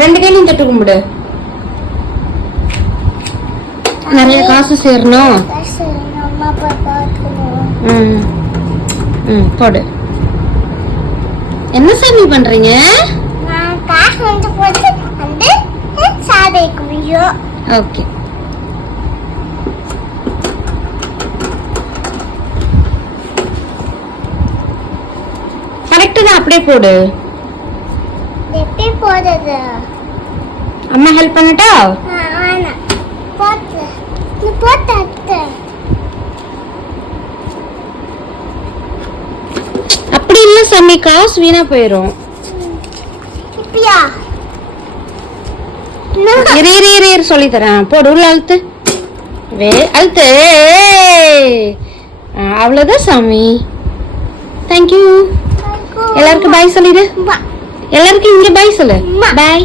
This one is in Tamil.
ரெண்டு கையிலும் தொட்டு கும்பிடு. நிறைய காசு சேரணும். போடு. என்ன சாமி பண்றீங்க? ஓகே. கரெக்ட் தான், அப்படியே போடு. எப்படி போடுறது? அம்மா ஹெல்ப் பண்ணட்டா? போட்டு நீ போட்டு அப்படி இல்ல சாமி, காசு வீணா போயிரும். இப்பயா இரு சொல்லி தரேன். போடு, உள்ள அழுத்து. அழுத்து. அவ்வளவுதான் சாமி. தேங்க்யூ. எல்லாருக்கும் பாய் சொல்லிடு. எல்லாருக்கும் இங்க பாய் சொல்லு. பாய்.